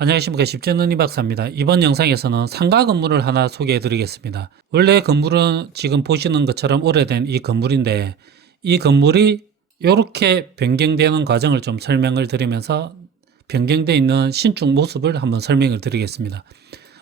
안녕하십니까 십전은이 박사입니다. 이번 영상에서는 상가 건물을 하나 소개해 드리겠습니다. 원래 건물은 지금 보시는 것처럼 오래된 이 건물인데 이 건물이 이렇게 변경되는 과정을 좀 설명을 드리면서 변경되어 있는 신축 모습을 한번 설명을 드리겠습니다.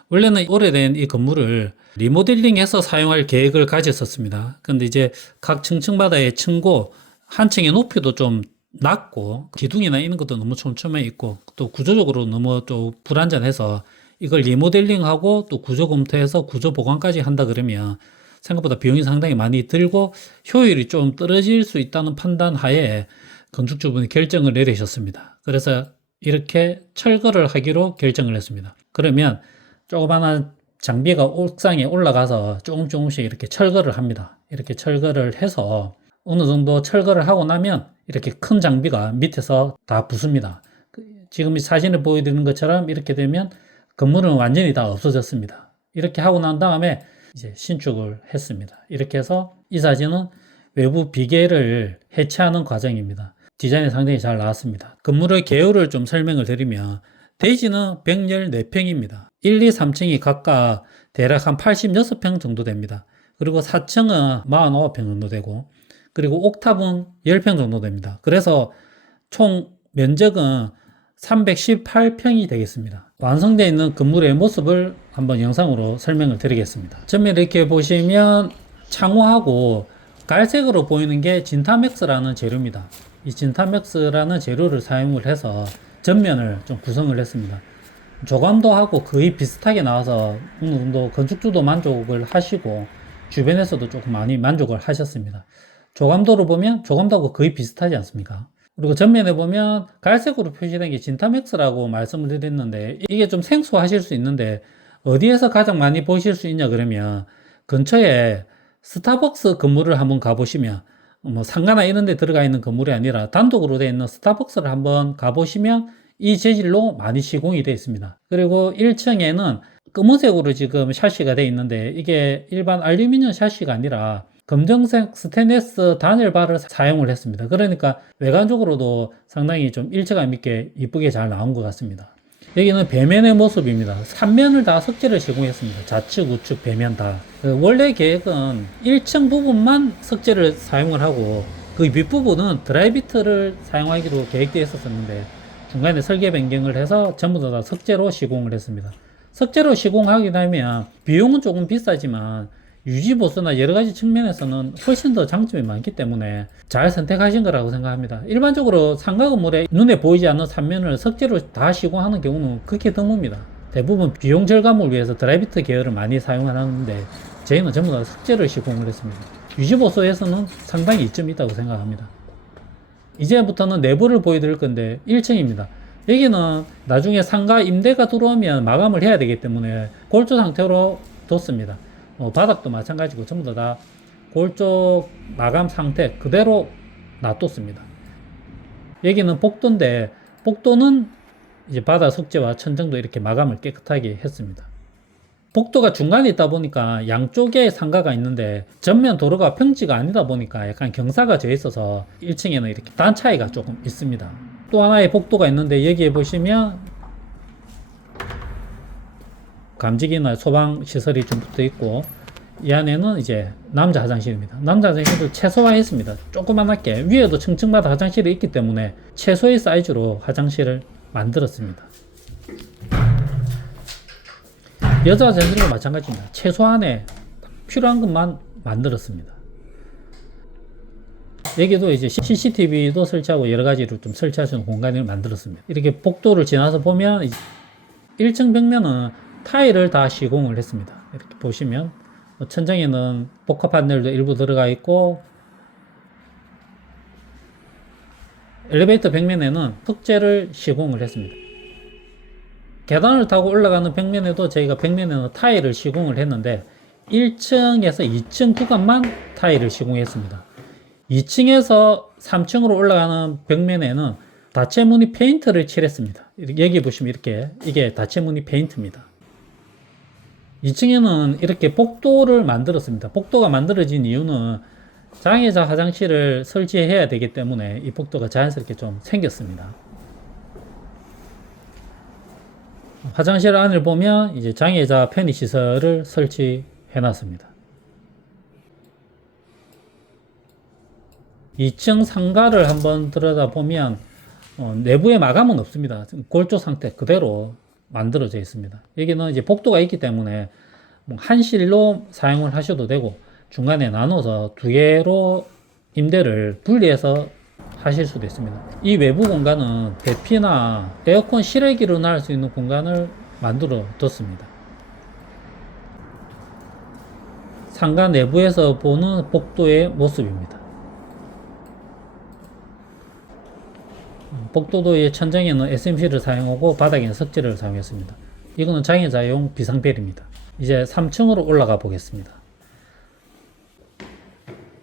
원래는 오래된 이 건물을 리모델링해서 사용할 계획을 가졌었습니다. 근데 이제 각 층층마다의 층고 한 층의 높이도 좀 낮고 기둥이나 이런 것도 너무 촘촘해 있고 또 구조적으로 너무 또 불안전해서 이걸 리모델링하고 또 구조 검토해서 구조 보강까지 한다 그러면 생각보다 비용이 상당히 많이 들고 효율이 좀 떨어질 수 있다는 판단 하에 건축주분이 결정을 내리셨습니다. 그래서 이렇게 철거를 하기로 결정을 했습니다. 그러면 조그마한 장비가 옥상에 올라가서 조금 조금씩 이렇게 철거를 합니다. 이렇게 철거를 해서 어느 정도 철거를 하고 나면 이렇게 큰 장비가 밑에서 다 부숩니다. 그 지금 이 사진을 보여드리는 것처럼 이렇게 되면 건물은 완전히 다 없어졌습니다. 이렇게 하고 난 다음에 이제 신축을 했습니다. 이렇게 해서 이 사진은 외부 비계를 해체하는 과정입니다. 디자인이 상당히 잘 나왔습니다. 건물의 개요를 좀 설명을 드리면 대지는 114평입니다. 1, 2, 3층이 각각 대략 한 86평 정도 됩니다. 그리고 4층은 45평 정도 되고 그리고 옥탑은 10평 정도 됩니다. 그래서 총 면적은 318평이 되겠습니다. 완성되어 있는 건물의 모습을 한번 영상으로 설명을 드리겠습니다. 전면 이렇게 보시면 창호하고 갈색으로 보이는 게 진타맥스라는 재료입니다. 이 진타맥스라는 재료를 사용을 해서 전면을 좀 구성을 했습니다. 조감도 하고 거의 비슷하게 나와서 어느 정도 건축주도 만족을 하시고 주변에서도 조금 많이 만족을 하셨습니다. 조감도로 보면 조감도하고 거의 비슷하지 않습니까? 그리고 전면에 보면 갈색으로 표시된 게 진타맥스라고 말씀을 드렸는데 이게 좀 생소하실 수 있는데 어디에서 가장 많이 보실 수 있냐 그러면 근처에 스타벅스 건물을 한번 가보시면 뭐 상가나 이런 데 들어가 있는 건물이 아니라 단독으로 되어 있는 스타벅스를 한번 가보시면 이 재질로 많이 시공이 되어 있습니다. 그리고 1층에는 검은색으로 지금 샤시가 되어 있는데 이게 일반 알루미늄 샤시가 아니라 검정색 스테인리스 단열바를 사용을 했습니다. 그러니까 외관적으로도 상당히 좀 일체감 있게 이쁘게 잘 나온 것 같습니다. 여기는 배면의 모습입니다. 3면을 다 석재를 시공했습니다. 좌측, 우측, 배면 다. 그 원래 계획은 1층 부분만 석재를 사용을 하고 그 윗부분은 드라이비트를 사용하기로 계획되어 있었는데 중간에 설계 변경을 해서 전부 다 석재로 시공을 했습니다. 석재로 시공하게 되면 비용은 조금 비싸지만 유지 보수나 여러 가지 측면에서는 훨씬 더 장점이 많기 때문에 잘 선택하신 거라고 생각합니다. 일반적으로 상가 건물에 눈에 보이지 않는 삼면을 석재로 다 시공하는 경우는 극히 드뭅니다. 대부분 비용 절감을 위해서 드라이비트 계열을 많이 사용하는데 저희는 전부 다 석재를 시공을 했습니다. 유지 보수에서는 상당히 이점이 있다고 생각합니다. 이제부터는 내부를 보여드릴 건데 1층입니다. 여기는 나중에 상가 임대가 들어오면 마감을 해야 되기 때문에 골조 상태로 뒀습니다. 어, 바닥도 마찬가지고 전부 다 골조 마감 상태 그대로 놔뒀습니다. 여기는 복도인데 복도는 이제 바닥 석재와 천정도 이렇게 마감을 깨끗하게 했습니다. 복도가 중간에 있다 보니까 양쪽에 상가가 있는데 전면 도로가 평지가 아니다 보니까 약간 경사가 져 있어서 1층에는 이렇게 단 차이가 조금 있습니다. 또 하나의 복도가 있는데 여기에 보시면 감지기나 소방 시설이 좀 붙어 있고 이 안에는 이제 남자 화장실입니다. 남자 화장실을 최소화했습니다. 조그만하게 위에도 층층마다 화장실이 있기 때문에 최소의 사이즈로 화장실을 만들었습니다. 여자 화장실도 마찬가지입니다. 최소한의 필요한 것만 만들었습니다. 여기도 이제 CCTV도 설치하고 여러 가지를 좀 설치할 수 있는 공간을 만들었습니다. 이렇게 복도를 지나서 보면 1층 벽면은 타일을 다 시공을 했습니다. 이렇게 보시면 뭐 천장에는 복합 판넬도 일부 들어가 있고 엘리베이터 벽면에는 석재를 시공을 했습니다. 계단을 타고 올라가는 벽면에도 저희가 벽면에는 타일을 시공을 했는데 1층에서 2층 구간만 타일을 시공했습니다. 2층에서 3층으로 올라가는 벽면에는 다채무늬 페인트를 칠했습니다. 여기 보시면 이렇게 이게 다채무늬 페인트입니다. 2층에는 이렇게 복도를 만들었습니다. 복도가 만들어진 이유는 장애자 화장실을 설치해야 되기 때문에 이 복도가 자연스럽게 좀 생겼습니다. 화장실 안을 보면 이제 장애자 편의 시설을 설치해 놨습니다. 2층 상가를 한번 들여다보면 어, 내부에 마감은 없습니다. 골조 상태 그대로 만들어져 있습니다. 여기는 이제 복도가 있기 때문에 뭐 한실로 사용을 하셔도 되고 중간에 나눠서 두 개로 임대를 분리해서 하실 수도 있습니다. 이 외부 공간은 대피나 에어컨 실외기로 날수 있는 공간을 만들어 뒀습니다. 상가 내부에서 보는 복도의 모습입니다. 복도도의 천장에는 SMC를 사용하고 바닥에는 석재를 사용했습니다. 이거는 장애자용 비상벨입니다. 이제 3층으로 올라가 보겠습니다.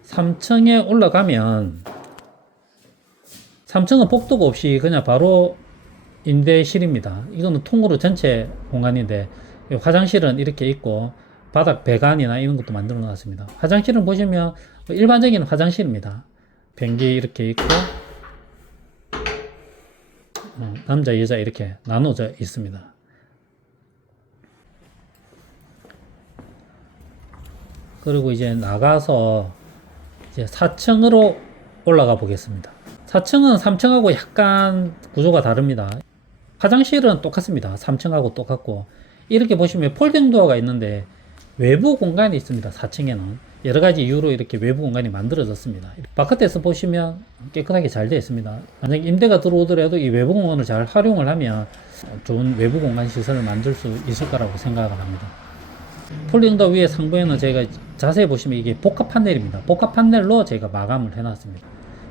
3층에 올라가면 3층은 복도가 없이 그냥 바로 임대실입니다. 이거는 통으로 전체 공간인데 화장실은 이렇게 있고 바닥 배관이나 이런 것도 만들어 놨습니다. 화장실은 보시면 일반적인 화장실입니다. 변기 이렇게 있고 어, 남자 여자 이렇게 나눠져 있습니다. 그리고 이제 나가서 이제 4층으로 올라가 보겠습니다. 4층은 3층하고 약간 구조가 다릅니다. 화장실은 똑같습니다. 3층하고 똑같고 이렇게 보시면 폴딩 도어가 있는데 외부 공간이 있습니다. 4층에는 여러 가지 이유로 이렇게 외부 공간이 만들어졌습니다. 바깥에서 보시면 깨끗하게 잘 되어 있습니다. 만약 임대가 들어오더라도 이 외부 공간을 잘 활용을 하면 좋은 외부 공간 시설을 만들 수 있을 거라고 생각을 합니다. 폴딩도 위에 상부에는 저희가 자세히 보시면 이게 복합 판넬입니다. 복합 판넬로 제가 마감을 해놨습니다.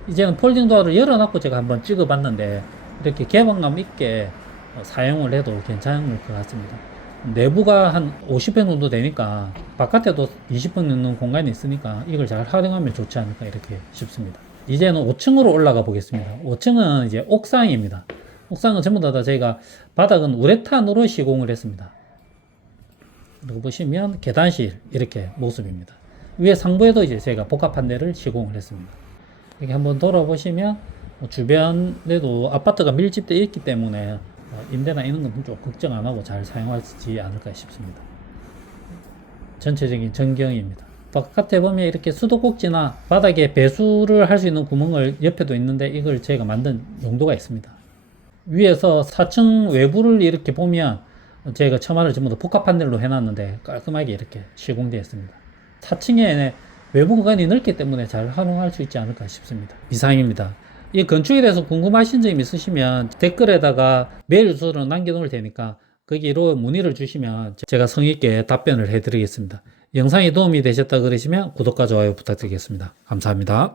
이제는 폴딩 도어를 열어놓고 제가 한번 찍어봤는데 이렇게 개방감 있게 어, 사용을 해도 괜찮을 것 같습니다. 내부가 한 50평 정도 되니까 바깥에도 20평 넘는 공간이 있으니까 이걸 잘 활용하면 좋지 않을까 이렇게 싶습니다. 이제는 5층으로 올라가 보겠습니다. 5층은 이제 옥상입니다. 옥상은 전부 다 저희가 바닥은 우레탄으로 시공을 했습니다. 그리고 보시면 계단실 이렇게 모습입니다. 위에 상부에도 이제 제가 복합 판넬을 시공을 했습니다. 이렇게 한번 돌아보시면 뭐 주변에도 아파트가 밀집되어 있기 때문에 어, 임대나 이런 건 좀 걱정 안 하고 잘 사용하지 않을까 싶습니다. 전체적인 전경입니다. 바깥에 보면 이렇게 수도꼭지나 바닥에 배수를 할 수 있는 구멍을 옆에도 있는데 이걸 제가 만든 용도가 있습니다. 위에서 4층 외부를 이렇게 보면 제가 처마를 전부 다 복합 판넬로 해놨는데 깔끔하게 이렇게 시공되어 있습니다. 4층에 외부 공간이 넓기 때문에 잘 활용할 수 있지 않을까 싶습니다. 이상입니다. 이 건축에 대해서 궁금하신 점 있으시면 댓글에다가 메일 주소를 남겨놓을 테니까 거기로 문의를 주시면 제가 성의있게 답변을 해드리겠습니다. 영상이 도움이 되셨다 그러시면 구독과 좋아요 부탁드리겠습니다. 감사합니다.